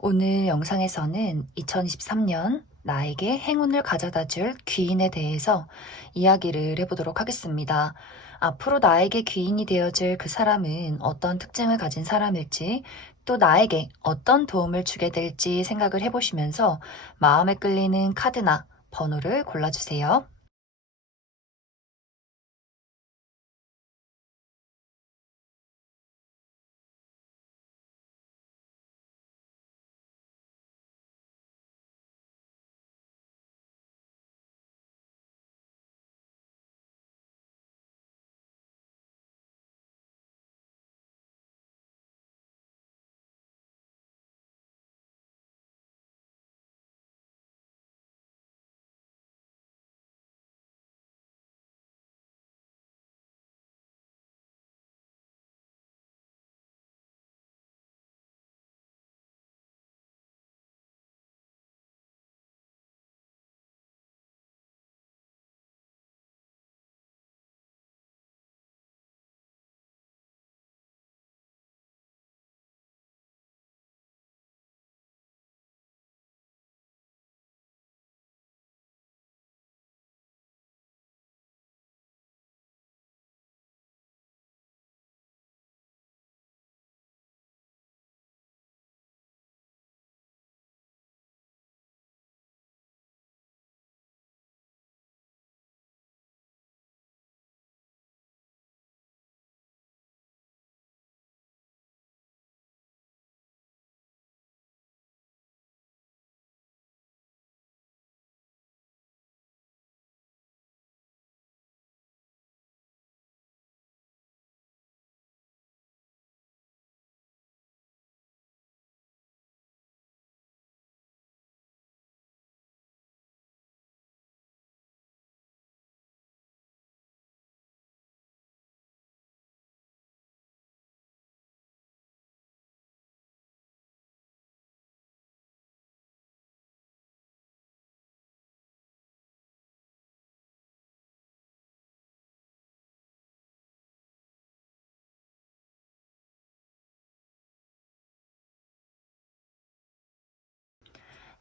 오늘 영상에서는 2023년 나에게 행운을 가져다 줄 귀인에 대해서 이야기를 해보도록 하겠습니다. 앞으로 나에게 귀인이 되어줄 그 사람은 어떤 특징을 가진 사람일지, 또 나에게 어떤 도움을 주게 될지 생각을 해보시면서 마음에 끌리는 카드나 번호를 골라주세요.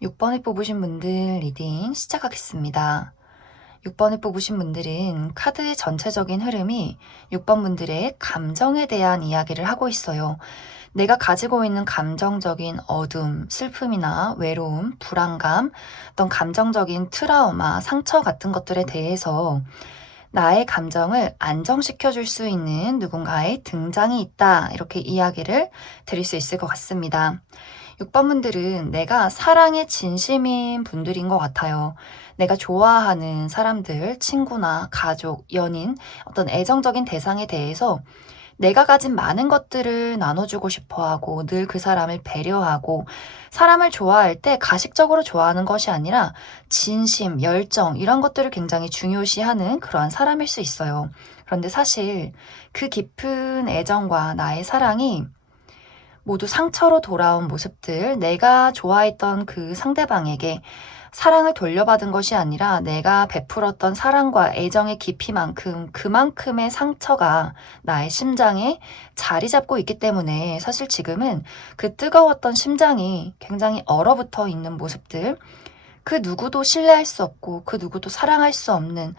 6번을 뽑으신 분들 리딩 시작하겠습니다. 6번을 뽑으신 분들은 카드의 전체적인 흐름이 6번 분들의 감정에 대한 이야기를 하고 있어요. 내가 가지고 있는 감정적인 어둠, 슬픔이나 외로움, 불안감, 어떤 감정적인 트라우마, 상처 같은 것들에 대해서 나의 감정을 안정시켜 줄 수 있는 누군가의 등장이 있다. 이렇게 이야기를 드릴 수 있을 것 같습니다. 6번 분들은 내가 사랑에 진심인 분들인 것 같아요. 내가 좋아하는 사람들, 친구나 가족, 연인, 어떤 애정적인 대상에 대해서 내가 가진 많은 것들을 나눠주고 싶어 하고 늘 그 사람을 배려하고 사람을 좋아할 때 가식적으로 좋아하는 것이 아니라 진심, 열정 이런 것들을 굉장히 중요시하는 그러한 사람일 수 있어요. 그런데 사실 그 깊은 애정과 나의 사랑이 모두 상처로 돌아온 모습들, 내가 좋아했던 그 상대방에게 사랑을 돌려받은 것이 아니라 내가 베풀었던 사랑과 애정의 깊이만큼 그만큼의 상처가 나의 심장에 자리 잡고 있기 때문에 사실 지금은 그 뜨거웠던 심장이 굉장히 얼어붙어 있는 모습들, 그 누구도 신뢰할 수 없고 그 누구도 사랑할 수 없는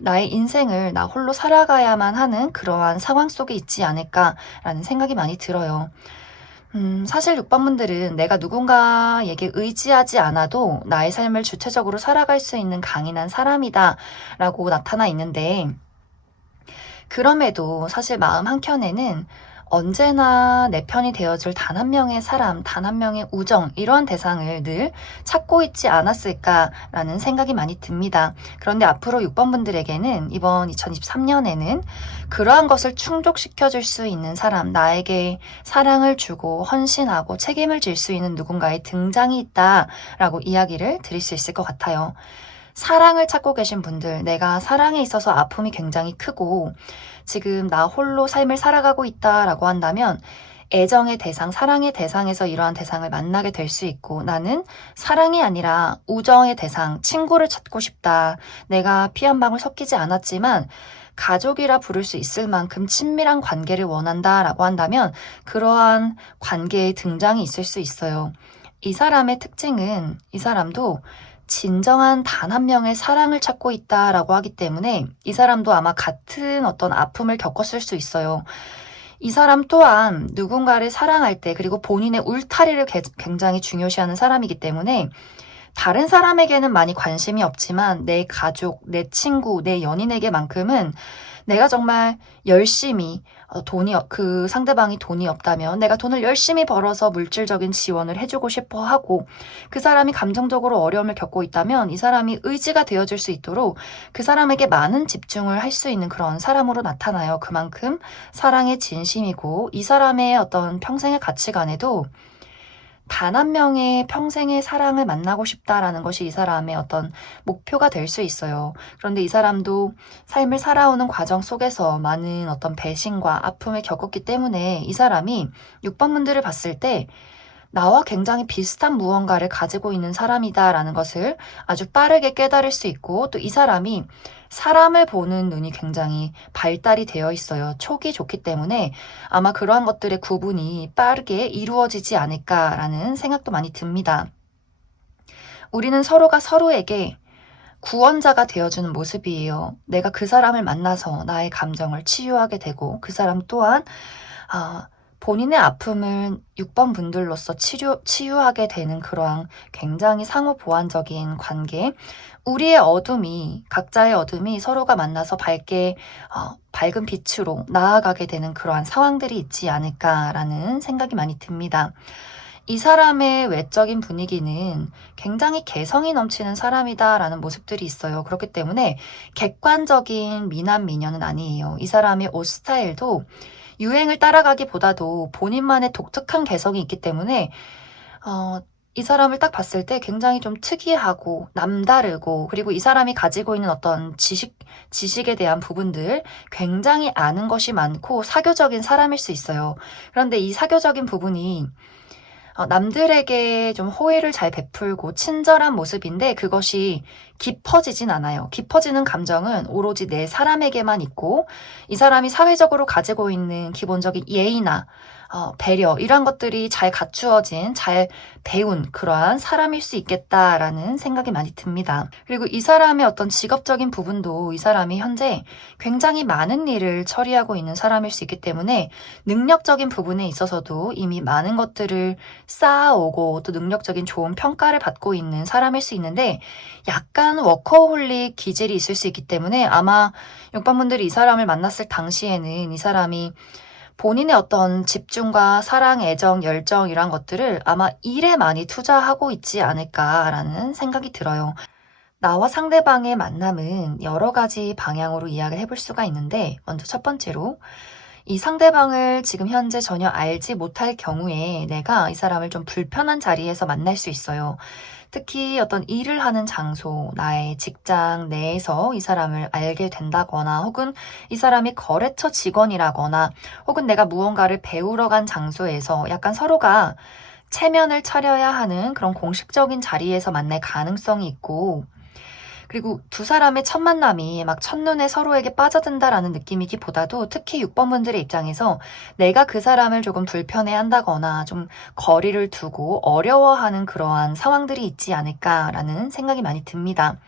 나의 인생을 나 홀로 살아가야만 하는 그러한 상황 속에 있지 않을까라는 생각이 많이 들어요. 사실 6번 분들은 내가 누군가에게 의지하지 않아도 나의 삶을 주체적으로 살아갈 수 있는 강인한 사람이다 라고 나타나 있는데, 그럼에도 사실 마음 한켠에는 언제나 내 편이 되어줄 단 한 명의 사람, 단 한 명의 우정, 이러한 대상을 늘 찾고 있지 않았을까라는 생각이 많이 듭니다. 그런데 앞으로 6번 분들에게는 이번 2023년에는 그러한 것을 충족시켜줄 수 있는 사람, 나에게 사랑을 주고 헌신하고 책임을 질 수 있는 누군가의 등장이 있다라고 이야기를 드릴 수 있을 것 같아요. 사랑을 찾고 계신 분들, 내가 사랑에 있어서 아픔이 굉장히 크고 지금 나 홀로 삶을 살아가고 있다라고 한다면 애정의 대상, 사랑의 대상에서 이러한 대상을 만나게 될 수 있고, 나는 사랑이 아니라 우정의 대상, 친구를 찾고 싶다. 내가 피 한 방울 섞이지 않았지만 가족이라 부를 수 있을 만큼 친밀한 관계를 원한다라고 한다면 그러한 관계의 등장이 있을 수 있어요. 이 사람의 특징은 이 사람도 진정한 단 한 명의 사랑을 찾고 있다라고 하기 때문에 이 사람도 아마 같은 어떤 아픔을 겪었을 수 있어요. 이 사람 또한 누군가를 사랑할 때 그리고 본인의 울타리를 굉장히 중요시하는 사람이기 때문에 다른 사람에게는 많이 관심이 없지만 내 가족, 내 친구, 내 연인에게만큼은 내가 정말 열심히 그 상대방이 돈이 없다면 내가 돈을 열심히 벌어서 물질적인 지원을 해주고 싶어 하고 그 사람이 감정적으로 어려움을 겪고 있다면 이 사람이 의지가 되어줄 수 있도록 그 사람에게 많은 집중을 할 수 있는 그런 사람으로 나타나요. 그만큼 사랑에 진심이고 이 사람의 어떤 평생의 가치관에도 단 한 명의 평생의 사랑을 만나고 싶다라는 것이 이 사람의 어떤 목표가 될 수 있어요. 그런데 이 사람도 삶을 살아오는 과정 속에서 많은 어떤 배신과 아픔을 겪었기 때문에 이 사람이 6번 문들을 봤을 때 나와 굉장히 비슷한 무언가를 가지고 있는 사람이다라는 것을 아주 빠르게 깨달을 수 있고 또 이 사람이 사람을 보는 눈이 굉장히 발달이 되어 있어요. 촉이 좋기 때문에 아마 그러한 것들의 구분이 빠르게 이루어지지 않을까라는 생각도 많이 듭니다. 우리는 서로가 서로에게 구원자가 되어주는 모습이에요. 내가 그 사람을 만나서 나의 감정을 치유하게 되고 그 사람 또한 본인의 아픔을 6번 분들로서 치유하게 되는 그러한 굉장히 상호 보완적인 관계. 우리의 어둠이, 각자의 어둠이 서로가 만나서 밝은 빛으로 나아가게 되는 그러한 상황들이 있지 않을까라는 생각이 많이 듭니다. 이 사람의 외적인 분위기는 굉장히 개성이 넘치는 사람이다라는 모습들이 있어요. 그렇기 때문에 객관적인 미남 미녀는 아니에요. 이 사람의 옷 스타일도 유행을 따라가기보다도 본인만의 독특한 개성이 있기 때문에 이 사람을 딱 봤을 때 굉장히 좀 특이하고 남다르고 그리고 이 사람이 가지고 있는 어떤 지식에 대한 부분들 굉장히 아는 것이 많고 사교적인 사람일 수 있어요. 그런데 이 사교적인 부분이 남들에게 좀 호의를 잘 베풀고 친절한 모습인데 그것이 깊어지진 않아요. 깊어지는 감정은 오로지 내 사람에게만 있고 이 사람이 사회적으로 가지고 있는 기본적인 예의나 배려 이런 것들이 잘 갖추어진 잘 배운 그러한 사람일 수 있겠다라는 생각이 많이 듭니다. 그리고 이 사람의 어떤 직업적인 부분도 이 사람이 현재 굉장히 많은 일을 처리하고 있는 사람일 수 있기 때문에 능력적인 부분에 있어서도 이미 많은 것들을 쌓아오고 또 능력적인 좋은 평가를 받고 있는 사람일 수 있는데 약간 워커홀릭 기질이 있을 수 있기 때문에 아마 6번 분들이 이 사람을 만났을 당시에는 이 사람이 본인의 어떤 집중과 사랑, 애정, 열정 이런 것들을 아마 일에 많이 투자하고 있지 않을까라는 생각이 들어요. 나와 상대방의 만남은 여러 가지 방향으로 이야기를 해볼 수가 있는데 먼저 첫 번째로 이 상대방을 지금 현재 전혀 알지 못할 경우에 내가 이 사람을 좀 불편한 자리에서 만날 수 있어요. 특히 어떤 일을 하는 장소, 나의 직장 내에서 이 사람을 알게 된다거나 혹은 이 사람이 거래처 직원이라거나 혹은 내가 무언가를 배우러 간 장소에서 약간 서로가 체면을 차려야 하는 그런 공식적인 자리에서 만날 가능성이 있고 그리고 두 사람의 첫 만남이 막 첫눈에 서로에게 빠져든다라는 느낌이기보다도 특히 6번 분들의 입장에서 내가 그 사람을 조금 불편해 한다거나 좀 거리를 두고 어려워하는 그러한 상황들이 있지 않을까라는 생각이 많이 듭니다.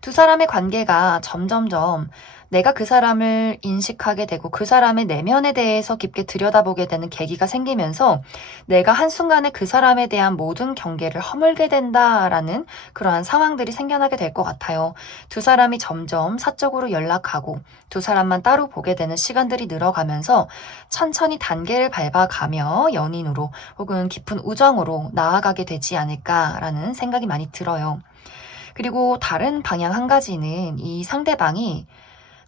두 사람의 관계가 점점점 내가 그 사람을 인식하게 되고 그 사람의 내면에 대해서 깊게 들여다보게 되는 계기가 생기면서 내가 한순간에 그 사람에 대한 모든 경계를 허물게 된다라는 그러한 상황들이 생겨나게 될 것 같아요. 두 사람이 점점 사적으로 연락하고 두 사람만 따로 보게 되는 시간들이 늘어가면서 천천히 단계를 밟아가며 연인으로 혹은 깊은 우정으로 나아가게 되지 않을까라는 생각이 많이 들어요. 그리고 다른 방향 한 가지는 이 상대방이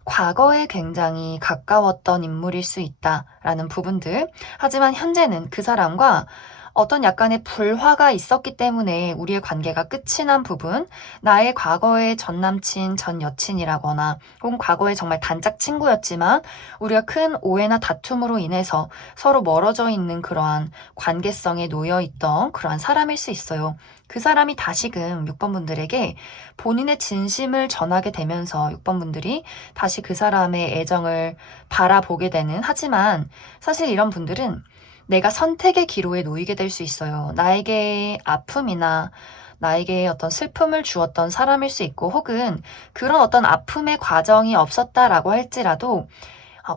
과거에 굉장히 가까웠던 인물일 수 있다라는 부분들. 하지만 현재는 그 사람과 어떤 약간의 불화가 있었기 때문에 우리의 관계가 끝이 난 부분, 나의 과거의 전 남친, 전 여친이라거나 혹은 과거에 정말 단짝 친구였지만 우리가 큰 오해나 다툼으로 인해서 서로 멀어져 있는 그러한 관계성에 놓여 있던 그러한 사람일 수 있어요. 그 사람이 다시금 6번 분들에게 본인의 진심을 전하게 되면서 6번 분들이 다시 그 사람의 애정을 바라보게 되는, 하지만 사실 이런 분들은 내가 선택의 기로에 놓이게 될 수 있어요. 나에게 아픔이나 나에게 어떤 슬픔을 주었던 사람일 수 있고, 혹은 그런 어떤 아픔의 과정이 없었다라고 할지라도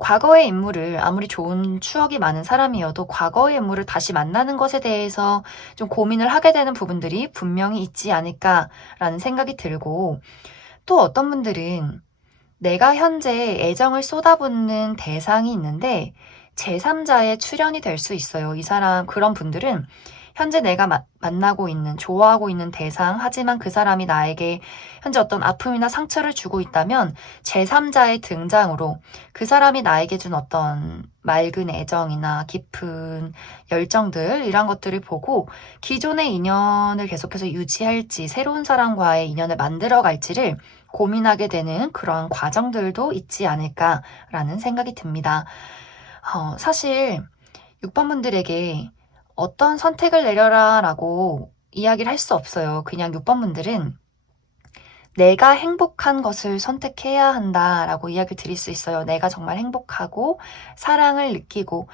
과거의 인물을, 아무리 좋은 추억이 많은 사람이어도 과거의 인물을 다시 만나는 것에 대해서 좀 고민을 하게 되는 부분들이 분명히 있지 않을까라는 생각이 들고, 또 어떤 분들은 내가 현재 애정을 쏟아붓는 대상이 있는데 제3자의 출현이 될 수 있어요. 이 사람, 그런 분들은 현재 내가 만나고 있는, 좋아하고 있는 대상, 하지만 그 사람이 나에게 현재 어떤 아픔이나 상처를 주고 있다면 제3자의 등장으로 그 사람이 나에게 준 어떤 맑은 애정이나 깊은 열정들, 이런 것들을 보고 기존의 인연을 계속해서 유지할지 새로운 사람과의 인연을 만들어 갈지를 고민하게 되는 그런 과정들도 있지 않을까라는 생각이 듭니다. 사실 6번 분들에게 어떤 선택을 내려라 라고 이야기를 할 수 없어요. 그냥 6번 분들은 내가 행복한 것을 선택해야 한다라고 이야기를 드릴 수 있어요. 내가 정말 행복하고 사랑을 느끼고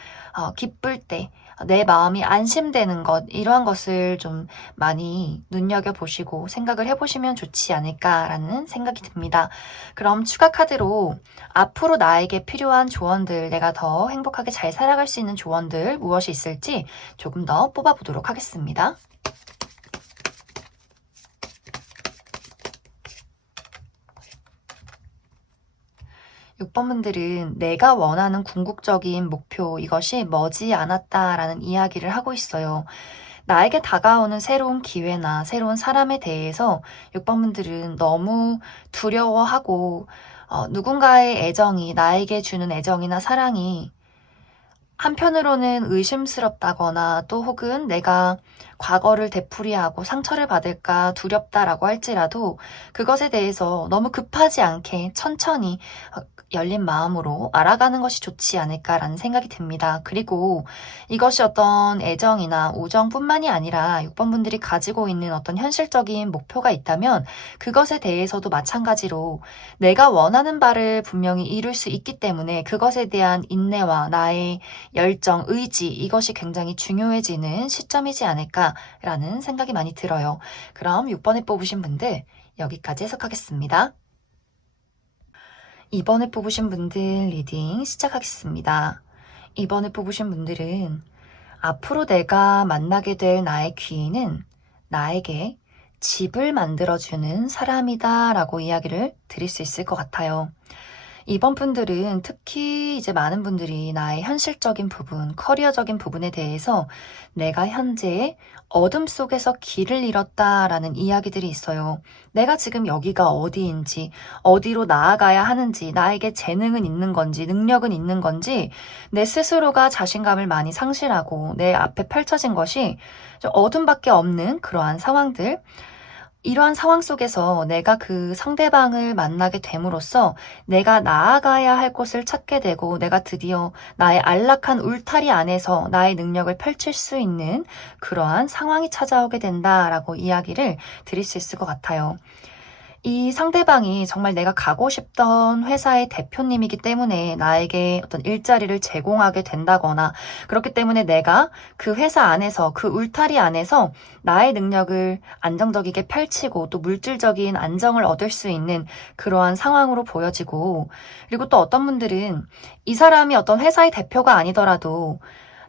기쁠 때 내 마음이 안심되는 것, 이러한 것을 좀 많이 눈여겨보시고 생각을 해보시면 좋지 않을까라는 생각이 듭니다. 그럼 추가 카드로 앞으로 나에게 필요한 조언들, 내가 더 행복하게 잘 살아갈 수 있는 조언들 무엇이 있을지 조금 더 뽑아보도록 하겠습니다. 6번 분들은 내가 원하는 궁극적인 목표, 이것이 머지 않았다라는 이야기를 하고 있어요. 나에게 다가오는 새로운 기회나 새로운 사람에 대해서 6번 분들은 너무 두려워하고 누군가의 애정이, 나에게 주는 애정이나 사랑이 한편으로는 의심스럽다거나 또 혹은 내가 과거를 되풀이하고 상처를 받을까 두렵다라고 할지라도 그것에 대해서 너무 급하지 않게 천천히 열린 마음으로 알아가는 것이 좋지 않을까라는 생각이 듭니다. 그리고 이것이 어떤 애정이나 우정뿐만이 아니라 6번 분들이 가지고 있는 어떤 현실적인 목표가 있다면 그것에 대해서도 마찬가지로 내가 원하는 바를 분명히 이룰 수 있기 때문에 그것에 대한 인내와 나의 열정, 의지, 이것이 굉장히 중요해지는 시점이지 않을까라는 생각이 많이 들어요. 그럼 6번에 뽑으신 분들 여기까지 해석하겠습니다. 2번에 뽑으신 분들 리딩 시작하겠습니다. 2번에 뽑으신 분들은 앞으로 내가 만나게 될 나의 귀인은 나에게 집을 만들어주는 사람이다 라고 이야기를 드릴 수 있을 것 같아요. 이번 분들은 특히 이제 많은 분들이 나의 현실적인 부분, 커리어적인 부분에 대해서 내가 현재 어둠 속에서 길을 잃었다라는 이야기들이 있어요. 내가 지금 여기가 어디인지, 어디로 나아가야 하는지, 나에게 재능은 있는 건지, 능력은 있는 건지, 내 스스로가 자신감을 많이 상실하고 내 앞에 펼쳐진 것이 좀 어둠밖에 없는 그러한 상황들, 이러한 상황 속에서 내가 그 상대방을 만나게 됨으로써 내가 나아가야 할 곳을 찾게 되고 내가 드디어 나의 안락한 울타리 안에서 나의 능력을 펼칠 수 있는 그러한 상황이 찾아오게 된다라고 이야기를 드릴 수 있을 것 같아요. 이 상대방이 정말 내가 가고 싶던 회사의 대표님이기 때문에 나에게 어떤 일자리를 제공하게 된다거나 그렇기 때문에 내가 그 회사 안에서 그 울타리 안에서 나의 능력을 안정적이게 펼치고 또 물질적인 안정을 얻을 수 있는 그러한 상황으로 보여지고 그리고 또 어떤 분들은 이 사람이 어떤 회사의 대표가 아니더라도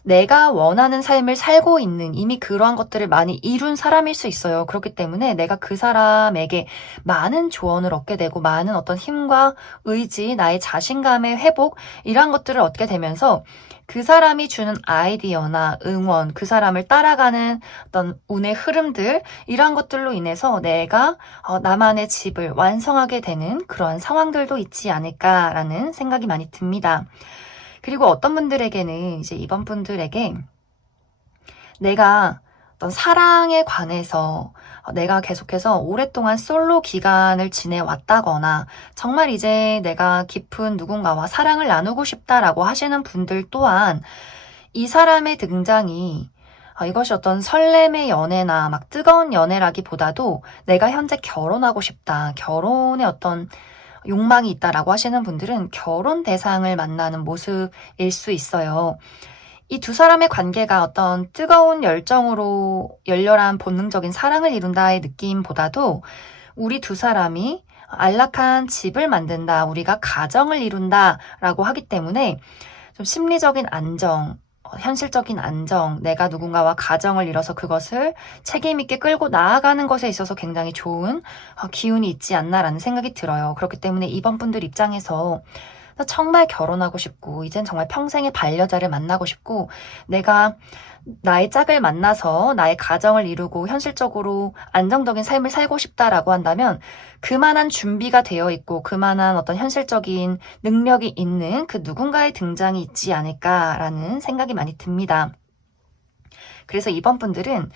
내가 원하는 삶을 살고 있는 이미 그러한 것들을 많이 이룬 사람일 수 있어요. 그렇기 때문에 내가 그 사람에게 많은 조언을 얻게 되고 많은 어떤 힘과 의지, 나의 자신감의 회복 이러한 것들을 얻게 되면서 그 사람이 주는 아이디어나 응원, 그 사람을 따라가는 어떤 운의 흐름들 이러한 것들로 인해서 내가 나만의 집을 완성하게 되는 그러한 상황들도 있지 않을까라는 생각이 많이 듭니다. 그리고 어떤 분들에게는 이제 이번 분들에게 내가 어떤 사랑에 관해서 내가 계속해서 오랫동안 솔로 기간을 지내왔다거나 정말 이제 내가 깊은 누군가와 사랑을 나누고 싶다라고 하시는 분들 또한 이 사람의 등장이 이것이 어떤 설렘의 연애나 막 뜨거운 연애라기보다도 내가 현재 결혼하고 싶다, 결혼의 어떤 욕망이 있다라고 하시는 분들은 결혼 대상을 만나는 모습일 수 있어요. 이 두 사람의 관계가 어떤 뜨거운 열정으로 열렬한 본능적인 사랑을 이룬다의 느낌보다도 우리 두 사람이 안락한 집을 만든다, 우리가 가정을 이룬다라고 하기 때문에 좀 심리적인 안정, 현실적인 안정, 내가 누군가와 가정을 이뤄서 그것을 책임 있게 끌고 나아가는 것에 있어서 굉장히 좋은 기운이 있지 않나라는 생각이 들어요. 그렇기 때문에 이번 분들 입장에서 나 정말 결혼하고 싶고 이젠 정말 평생의 반려자를 만나고 싶고 내가 나의 짝을 만나서 나의 가정을 이루고 현실적으로 안정적인 삶을 살고 싶다라고 한다면 그만한 준비가 되어 있고 그만한 어떤 현실적인 능력이 있는 그 누군가의 등장이 있지 않을까라는 생각이 많이 듭니다. 그래서 이번 분들은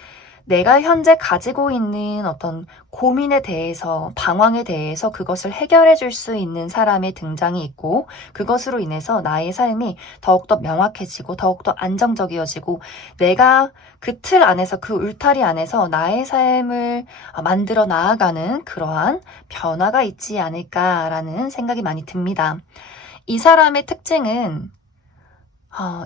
내가 현재 가지고 있는 어떤 고민에 대해서, 방황에 대해서 그것을 해결해 줄 수 있는 사람의 등장이 있고, 그것으로 인해서 나의 삶이 더욱더 명확해지고, 더욱더 안정적이어지고, 내가 그 틀 안에서, 그 울타리 안에서 나의 삶을 만들어 나아가는 그러한 변화가 있지 않을까라는 생각이 많이 듭니다. 이 사람의 특징은,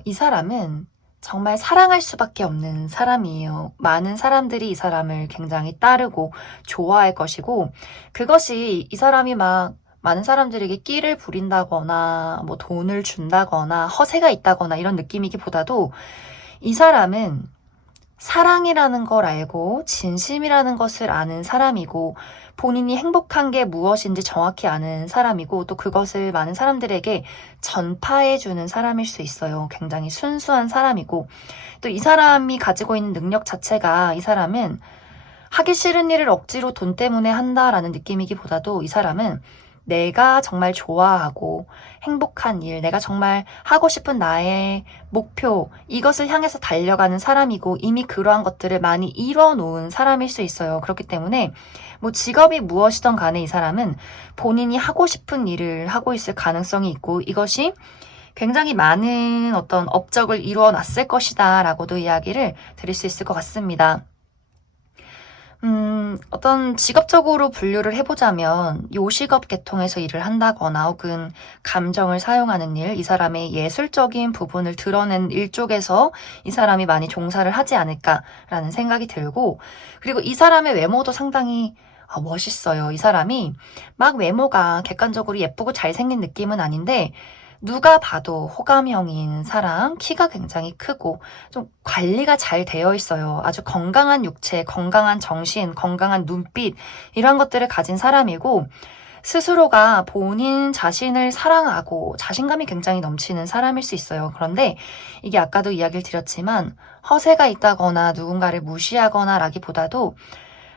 이 사람은 정말 사랑할 수밖에 없는 사람이에요. 많은 사람들이 이 사람을 굉장히 따르고 좋아할 것이고 그것이 이 사람이 막 많은 사람들에게 끼를 부린다거나 뭐 돈을 준다거나 허세가 있다거나 이런 느낌이기보다도 이 사람은 사랑이라는 걸 알고 진심이라는 것을 아는 사람이고 본인이 행복한 게 무엇인지 정확히 아는 사람이고 또 그것을 많은 사람들에게 전파해주는 사람일 수 있어요. 굉장히 순수한 사람이고 또 이 사람이 가지고 있는 능력 자체가 이 사람은 하기 싫은 일을 억지로 돈 때문에 한다라는 느낌이기보다도 이 사람은 내가 정말 좋아하고 행복한 일, 내가 정말 하고 싶은 나의 목표, 이것을 향해서 달려가는 사람이고 이미 그러한 것들을 많이 이뤄 놓은 사람일 수 있어요. 그렇기 때문에 뭐 직업이 무엇이든 간에 이 사람은 본인이 하고 싶은 일을 하고 있을 가능성이 있고 이것이 굉장히 많은 어떤 업적을 이루어 놨을 것이다 라고도 이야기를 드릴 수 있을 것 같습니다. 어떤 직업적으로 분류를 해보자면 요식업 계통에서 일을 한다거나 혹은 감정을 사용하는 일, 이 사람의 예술적인 부분을 드러낸 일 쪽에서 이 사람이 많이 종사를 하지 않을까라는 생각이 들고 그리고 이 사람의 외모도 상당히 멋있어요. 이 사람이 막 외모가 객관적으로 예쁘고 잘생긴 느낌은 아닌데 누가 봐도 호감형인 사람, 키가 굉장히 크고 좀 관리가 잘 되어 있어요. 아주 건강한 육체, 건강한 정신, 건강한 눈빛 이런 것들을 가진 사람이고 스스로가 본인 자신을 사랑하고 자신감이 굉장히 넘치는 사람일 수 있어요. 그런데 이게 아까도 이야기를 드렸지만 허세가 있다거나 누군가를 무시하거나 라기보다도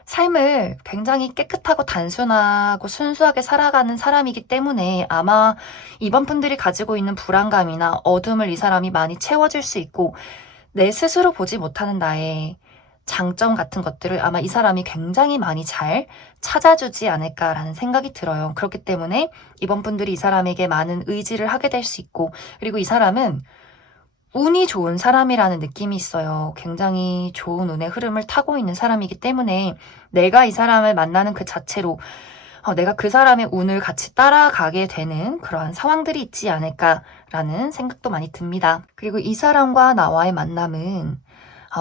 삶을 굉장히 깨끗하고 단순하고 순수하게 살아가는 사람이기 때문에 아마 이번 분들이 가지고 있는 불안감이나 어둠을 이 사람이 많이 채워줄 수 있고 내 스스로 보지 못하는 나의 장점 같은 것들을 아마 이 사람이 굉장히 많이 잘 찾아주지 않을까라는 생각이 들어요. 그렇기 때문에 이번 분들이 이 사람에게 많은 의지를 하게 될 수 있고 그리고 이 사람은 운이 좋은 사람이라는 느낌이 있어요. 굉장히 좋은 운의 흐름을 타고 있는 사람이기 때문에 내가 이 사람을 만나는 그 자체로 내가 그 사람의 운을 같이 따라가게 되는 그러한 상황들이 있지 않을까라는 생각도 많이 듭니다. 그리고 이 사람과 나와의 만남은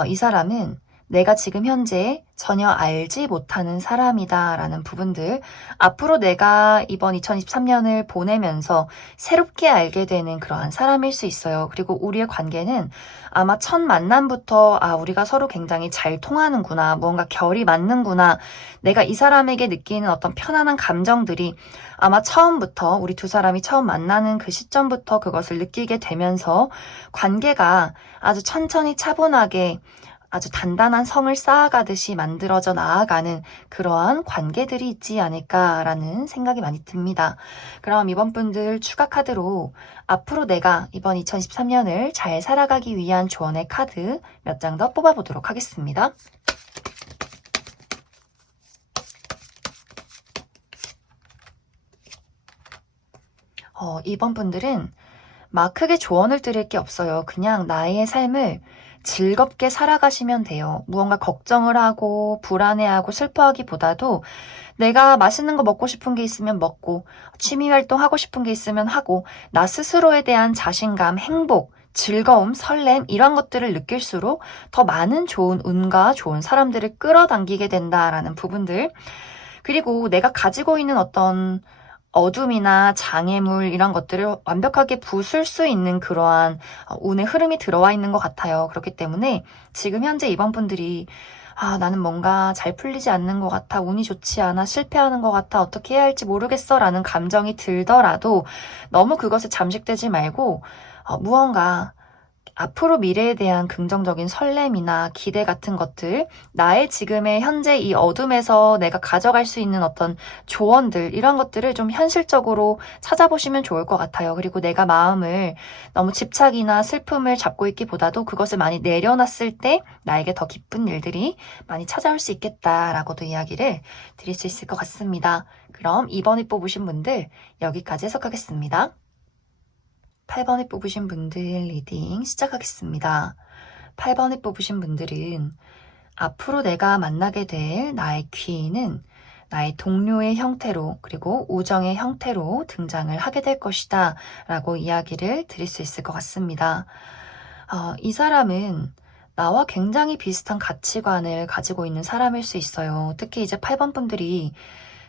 이 사람은 내가 지금 현재 전혀 알지 못하는 사람이다 라는 부분들 앞으로 내가 이번 2023년을 보내면서 새롭게 알게 되는 그러한 사람일 수 있어요. 그리고 우리의 관계는 아마 첫 만남부터 우리가 서로 굉장히 잘 통하는구나, 무언가 결이 맞는구나, 내가 이 사람에게 느끼는 어떤 편안한 감정들이 아마 처음부터 우리 두 사람이 처음 만나는 그 시점부터 그것을 느끼게 되면서 관계가 아주 천천히 차분하게 아주 단단한 성을 쌓아가듯이 만들어져 나아가는 그러한 관계들이 있지 않을까라는 생각이 많이 듭니다. 그럼 이번 분들 추가 카드로 앞으로 내가 이번 2023년을 잘 살아가기 위한 조언의 카드 몇 장 더 뽑아보도록 하겠습니다. 이번 분들은 막 크게 조언을 드릴 게 없어요. 그냥 나의 삶을 즐겁게 살아가시면 돼요. 무언가 걱정을 하고 불안해하고 슬퍼하기보다도 내가 맛있는 거 먹고 싶은 게 있으면 먹고 취미 활동 하고 싶은 게 있으면 하고 나 스스로에 대한 자신감, 행복, 즐거움, 설렘 이런 것들을 느낄수록 더 많은 좋은 운과 좋은 사람들을 끌어당기게 된다라는 부분들. 그리고 내가 가지고 있는 어떤 어둠이나 장애물 이런 것들을 완벽하게 부술 수 있는 그러한 운의 흐름이 들어와 있는 것 같아요. 그렇기 때문에 지금 현재 이번 분들이 나는 뭔가 잘 풀리지 않는 것 같아, 운이 좋지 않아, 실패하는 것 같아, 어떻게 해야 할지 모르겠어 라는 감정이 들더라도 너무 그것에 잠식되지 말고 무언가 앞으로 미래에 대한 긍정적인 설렘이나 기대 같은 것들, 나의 지금의 현재 이 어둠에서 내가 가져갈 수 있는 어떤 조언들, 이런 것들을 좀 현실적으로 찾아보시면 좋을 것 같아요. 그리고 내가 마음을 너무 집착이나 슬픔을 잡고 있기보다도 그것을 많이 내려놨을 때 나에게 더 기쁜 일들이 많이 찾아올 수 있겠다라고도 이야기를 드릴 수 있을 것 같습니다. 그럼 2번에 뽑으신 분들 여기까지 해석하겠습니다. 8번에 뽑으신 분들 리딩 시작하겠습니다. 8번에 뽑으신 분들은 앞으로 내가 만나게 될 나의 귀인은 나의 동료의 형태로 그리고 우정의 형태로 등장을 하게 될 것이다 라고 이야기를 드릴 수 있을 것 같습니다. 이 사람은 나와 굉장히 비슷한 가치관을 가지고 있는 사람일 수 있어요. 특히 이제 8번 분들이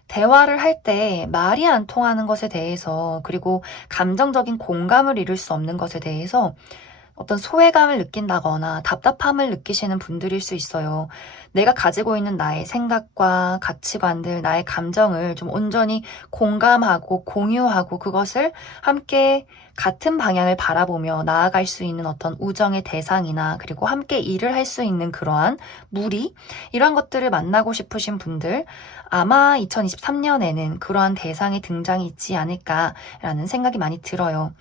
대화를 할 때 말이 안 통하는 것에 대해서 그리고 감정적인 공감을 이룰 수 없는 것에 대해서 어떤 소외감을 느낀다거나 답답함을 느끼시는 분들일 수 있어요. 내가 가지고 있는 나의 생각과 가치관들, 나의 감정을 좀 온전히 공감하고 공유하고 그것을 함께 같은 방향을 바라보며 나아갈 수 있는 어떤 우정의 대상이나 그리고 함께 일을 할 수 있는 그러한 무리 이런 것들을 만나고 싶으신 분들 아마 2023년에는 그러한 대상의 등장이 있지 않을까라는 생각이 많이 들어요.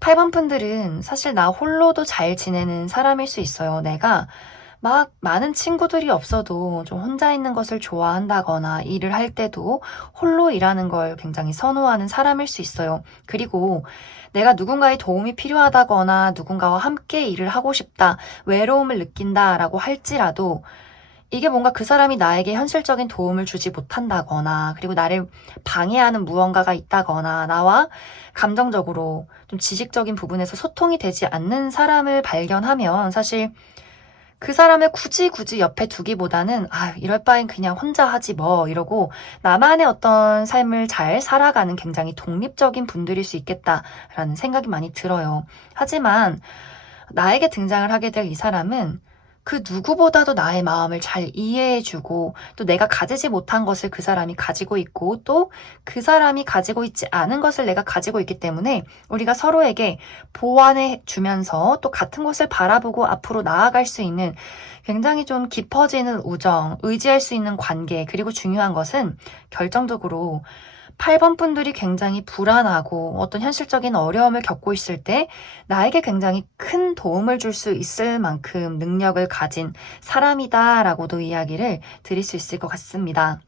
8번 분들은 사실 나 홀로도 잘 지내는 사람일 수 있어요. 내가 막 많은 친구들이 없어도 좀 혼자 있는 것을 좋아한다거나 일을 할 때도 홀로 일하는 걸 굉장히 선호하는 사람일 수 있어요. 그리고 내가 누군가의 도움이 필요하다거나 누군가와 함께 일을 하고 싶다, 외로움을 느낀다라고 할지라도 이게 뭔가 그 사람이 나에게 현실적인 도움을 주지 못한다거나 그리고 나를 방해하는 무언가가 있다거나 나와 감정적으로 좀 지식적인 부분에서 소통이 되지 않는 사람을 발견하면 사실 그 사람을 굳이 옆에 두기보다는 이럴 바엔 그냥 혼자 하지 뭐 이러고 나만의 어떤 삶을 잘 살아가는 굉장히 독립적인 분들일 수 있겠다라는 생각이 많이 들어요. 하지만 나에게 등장을 하게 될 이 사람은 그 누구보다도 나의 마음을 잘 이해해주고 또 내가 가지지 못한 것을 그 사람이 가지고 있고 또 그 사람이 가지고 있지 않은 것을 내가 가지고 있기 때문에 우리가 서로에게 보완해 주면서 또 같은 곳을 바라보고 앞으로 나아갈 수 있는 굉장히 좀 깊어지는 우정, 의지할 수 있는 관계 그리고 중요한 것은 결정적으로 8번 분들이 굉장히 불안하고 어떤 현실적인 어려움을 겪고 있을 때 나에게 굉장히 큰 도움을 줄 수 있을 만큼 능력을 가진 사람이다라고도 이야기를 드릴 수 있을 것 같습니다.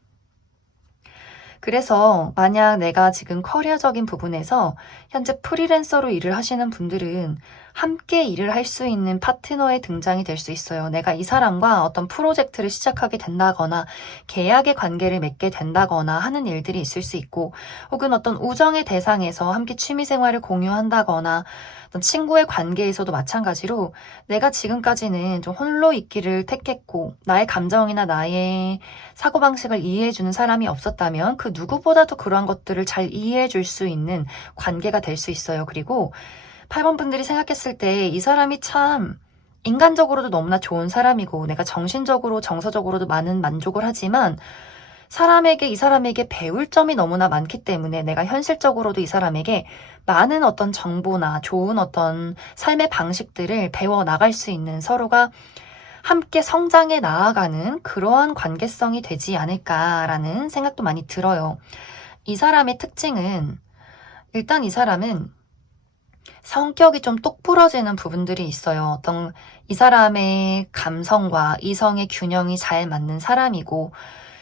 그래서 만약 내가 지금 커리어적인 부분에서 현재 프리랜서로 일을 하시는 분들은 함께 일을 할 수 있는 파트너의 등장이 될 수 있어요. 내가 이 사람과 어떤 프로젝트를 시작하게 된다거나 계약의 관계를 맺게 된다거나 하는 일들이 있을 수 있고 혹은 어떤 우정의 대상에서 함께 취미생활을 공유한다거나 어떤 친구의 관계에서도 마찬가지로 내가 지금까지는 좀 홀로 있기를 택했고 나의 감정이나 나의 사고방식을 이해해주는 사람이 없었다면 그 누구보다도 그러한 것들을 잘 이해해줄 수 있는 관계가 될 수 있어요. 그리고 8번 분들이 생각했을 때 이 사람이 참 인간적으로도 너무나 좋은 사람이고 내가 정신적으로 정서적으로도 많은 만족을 하지만 이 사람에게 배울 점이 너무나 많기 때문에 내가 현실적으로도 이 사람에게 많은 어떤 정보나 좋은 어떤 삶의 방식들을 배워 나갈 수 있는 서로가 함께 성장해 나아가는 그러한 관계성이 되지 않을까라는 생각도 많이 들어요. 이 사람의 특징은 일단 이 사람은 성격이 좀 똑부러지는 부분들이 있어요. 이 사람의 감성과 이성의 균형이 잘 맞는 사람이고,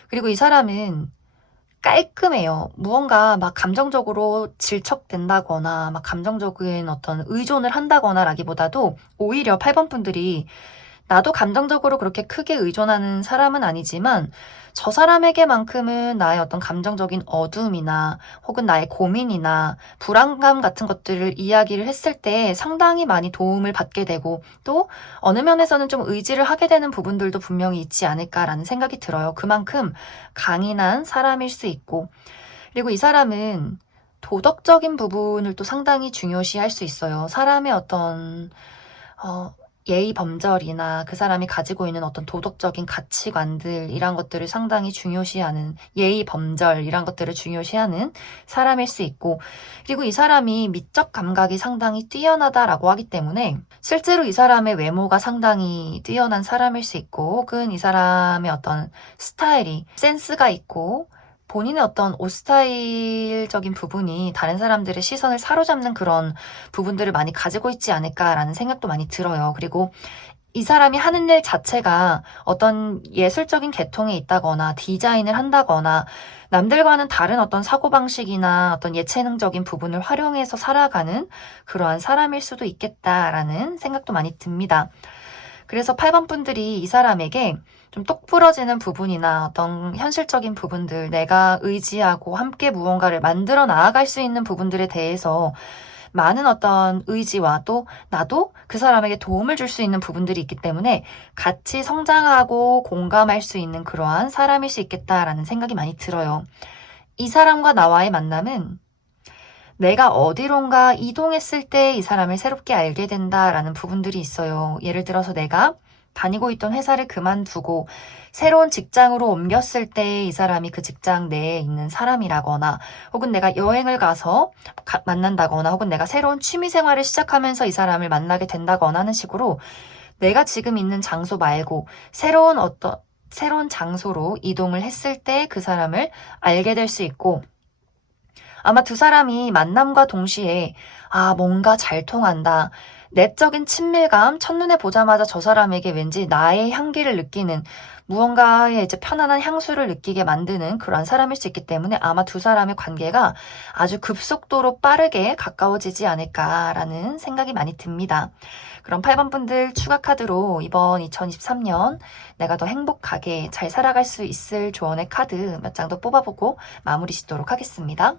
그리고 이 사람은 깔끔해요. 무언가 막 감정적으로 질척된다거나, 막 감정적인 어떤 의존을 한다거나 라기보다도 오히려 8번 분들이 나도 감정적으로 그렇게 크게 의존하는 사람은 아니지만 저 사람에게만큼은 나의 어떤 감정적인 어둠이나 혹은 나의 고민이나 불안감 같은 것들을 이야기를 했을 때 상당히 많이 도움을 받게 되고 또 어느 면에서는 좀 의지를 하게 되는 부분들도 분명히 있지 않을까라는 생각이 들어요. 그만큼 강인한 사람일 수 있고 그리고 이 사람은 도덕적인 부분을 또 상당히 중요시할 수 있어요. 사람의 어떤 예의 범절이나 그 사람이 가지고 있는 어떤 도덕적인 가치관들 이런 것들을 상당히 중요시하는 예의 범절 이런 것들을 중요시하는 사람일 수 있고 그리고 이 사람이 미적 감각이 상당히 뛰어나다라고 하기 때문에 실제로 이 사람의 외모가 상당히 뛰어난 사람일 수 있고 혹은 이 사람의 어떤 스타일이 센스가 있고 본인의 어떤 옷 스타일적인 부분이 다른 사람들의 시선을 사로잡는 그런 부분들을 많이 가지고 있지 않을까라는 생각도 많이 들어요. 그리고 이 사람이 하는 일 자체가 어떤 예술적인 계통에 있다거나 디자인을 한다거나 남들과는 다른 어떤 사고방식이나 어떤 예체능적인 부분을 활용해서 살아가는 그러한 사람일 수도 있겠다라는 생각도 많이 듭니다. 그래서 8번 분들이 이 사람에게 좀 똑부러지는 부분이나 어떤 현실적인 부분들, 내가 의지하고 함께 무언가를 만들어 나아갈 수 있는 부분들에 대해서 많은 어떤 의지와 또 나도 그 사람에게 도움을 줄 수 있는 부분들이 있기 때문에 같이 성장하고 공감할 수 있는 그러한 사람일 수 있겠다라는 생각이 많이 들어요. 이 사람과 나와의 만남은 내가 어디론가 이동했을 때 이 사람을 새롭게 알게 된다라는 부분들이 있어요. 예를 들어서 내가 다니고 있던 회사를 그만두고 새로운 직장으로 옮겼을 때 이 사람이 그 직장 내에 있는 사람이라거나 혹은 내가 여행을 가서 만난다거나 혹은 내가 새로운 취미 생활을 시작하면서 이 사람을 만나게 된다거나 하는 식으로 내가 지금 있는 장소 말고 새로운 장소로 이동을 했을 때 그 사람을 알게 될 수 있고 아마 두 사람이 만남과 동시에 뭔가 잘 통한다. 내적인 친밀감, 첫눈에 보자마자 저 사람에게 왠지 나의 향기를 느끼는 무언가의 이제 편안한 향수를 느끼게 만드는 그런 사람일 수 있기 때문에 아마 두 사람의 관계가 아주 급속도로 빠르게 가까워지지 않을까라는 생각이 많이 듭니다. 그럼 8번 분들 추가 카드로 이번 2023년 내가 더 행복하게 잘 살아갈 수 있을 조언의 카드 몇 장 더 뽑아보고 마무리 짓도록 하겠습니다.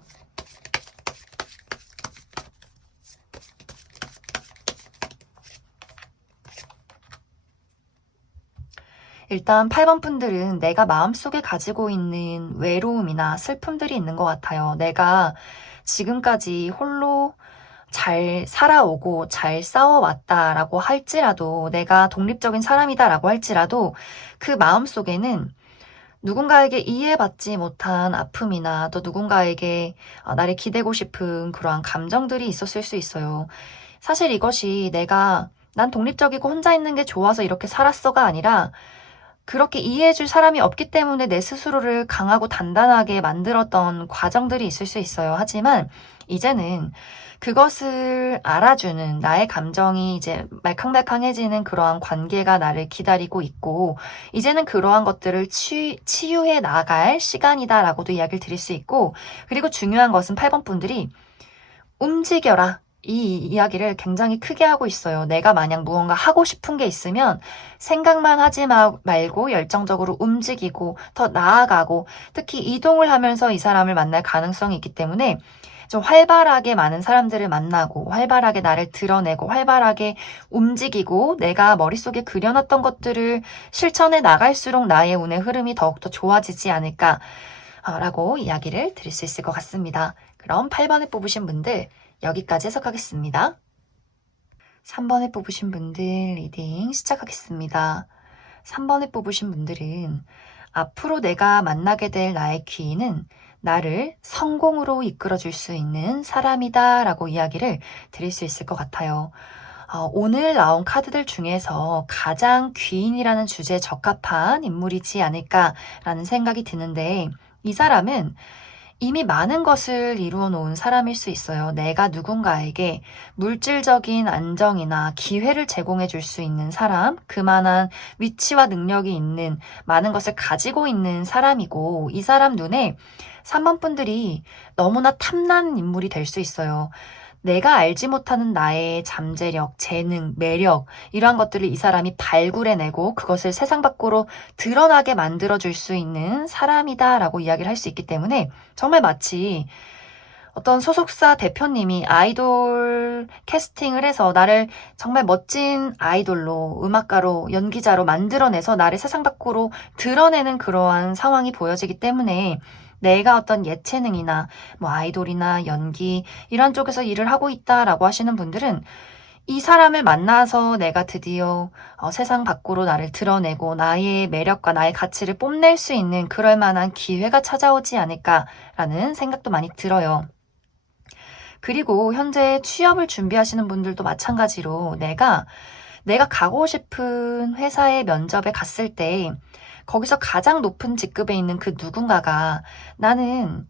일단 8번 분들은 내가 마음속에 가지고 있는 외로움이나 슬픔들이 있는 것 같아요. 내가 지금까지 홀로 잘 살아오고 잘 싸워왔다라고 할지라도 내가 독립적인 사람이다라고 할지라도 그 마음속에는 누군가에게 이해받지 못한 아픔이나 또 누군가에게 나를 기대고 싶은 그러한 감정들이 있었을 수 있어요. 사실 이것이 난 독립적이고 혼자 있는 게 좋아서 이렇게 살았어가 아니라 그렇게 이해해줄 사람이 없기 때문에 내 스스로를 강하고 단단하게 만들었던 과정들이 있을 수 있어요. 하지만 이제는 그것을 알아주는 나의 감정이 이제 말캉말캉해지는 그러한 관계가 나를 기다리고 있고 이제는 그러한 것들을 치유해 나갈 시간이다라고도 이야기를 드릴 수 있고 그리고 중요한 것은 8번 분들이 움직여라. 이 이야기를 굉장히 크게 하고 있어요. 내가 만약 무언가 하고 싶은 게 있으면 생각만 하지 말고 열정적으로 움직이고 더 나아가고 특히 이동을 하면서 이 사람을 만날 가능성이 있기 때문에 좀 활발하게 많은 사람들을 만나고 활발하게 나를 드러내고 활발하게 움직이고 내가 머릿속에 그려놨던 것들을 실천해 나갈수록 나의 운의 흐름이 더욱더 좋아지지 않을까라고 이야기를 드릴 수 있을 것 같습니다. 그럼 8번에 뽑으신 분들 여기까지 해석하겠습니다. 3번에 뽑으신 분들 리딩 시작하겠습니다. 3번에 뽑으신 분들은 앞으로 내가 만나게 될 나의 귀인은 나를 성공으로 이끌어줄 수 있는 사람이다 라고 이야기를 드릴 수 있을 것 같아요. 오늘 나온 카드들 중에서 가장 귀인이라는 주제에 적합한 인물이지 않을까라는 생각이 드는데, 이 사람은 이미 많은 것을 이루어 놓은 사람일 수 있어요. 내가 누군가에게 물질적인 안정이나 기회를 제공해 줄 수 있는 사람, 그만한 위치와 능력이 있는 많은 것을 가지고 있는 사람이고, 이 사람 눈에 3번 분들이 너무나 탐나는 인물이 될 수 있어요. 내가 알지 못하는 나의 잠재력, 재능, 매력, 이러한 것들을 이 사람이 발굴해내고 그것을 세상 밖으로 드러나게 만들어줄 수 있는 사람이다라고 이야기를 할 수 있기 때문에, 정말 마치 어떤 소속사 대표님이 아이돌 캐스팅을 해서 나를 정말 멋진 아이돌로, 음악가로, 연기자로 만들어내서 나를 세상 밖으로 드러내는 그러한 상황이 보여지기 때문에, 내가 어떤 예체능이나 뭐 아이돌이나 연기 이런 쪽에서 일을 하고 있다라고 하시는 분들은, 이 사람을 만나서 내가 드디어 세상 밖으로 나를 드러내고 나의 매력과 나의 가치를 뽐낼 수 있는 그럴 만한 기회가 찾아오지 않을까라는 생각도 많이 들어요. 그리고 현재 취업을 준비하시는 분들도 마찬가지로, 내가 가고 싶은 회사의 면접에 갔을 때 거기서 가장 높은 직급에 있는 그 누군가가, 나는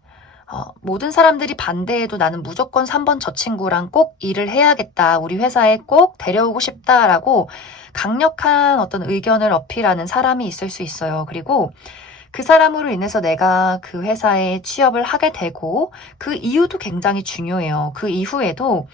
모든 사람들이 반대해도 나는 무조건 3번 저 친구랑 꼭 일을 해야겠다, 우리 회사에 꼭 데려오고 싶다라고 강력한 어떤 의견을 어필하는 사람이 있을 수 있어요. 그리고 그 사람으로 인해서 내가 그 회사에 취업을 하게 되고, 그 이유도 굉장히 중요해요. 그 이후에도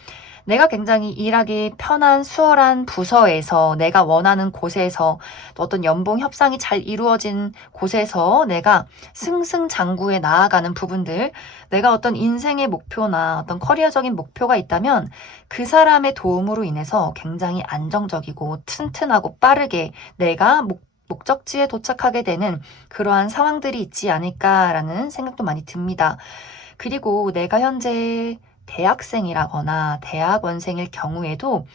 내가 굉장히 일하기 편한 수월한 부서에서, 내가 원하는 곳에서, 또 어떤 연봉 협상이 잘 이루어진 곳에서 내가 승승장구해 나아가는 부분들, 내가 어떤 인생의 목표나 어떤 커리어적인 목표가 있다면 그 사람의 도움으로 인해서 굉장히 안정적이고 튼튼하고 빠르게 내가 목적지에 도착하게 되는 그러한 상황들이 있지 않을까라는 생각도 많이 듭니다. 그리고 내가 현재 대학생이라거나 대학원생일 경우에도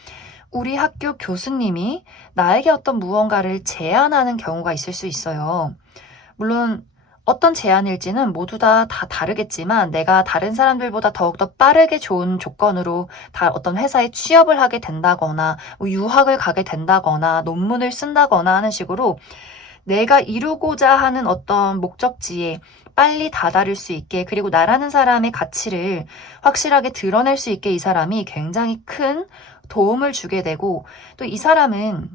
우리 학교 교수님이 나에게 어떤 무언가를 제안하는 경우가 있을 수 있어요. 물론 어떤 제안일지는 모두 다 다르겠지만, 내가 다른 사람들보다 더욱더 빠르게 좋은 조건으로 어떤 회사에 취업을 하게 된다거나, 뭐 유학을 가게 된다거나, 논문을 쓴다거나 하는 식으로 내가 이루고자 하는 어떤 목적지에 빨리 다다를 수 있게, 그리고 나라는 사람의 가치를 확실하게 드러낼 수 있게 이 사람이 굉장히 큰 도움을 주게 되고, 또 이 사람은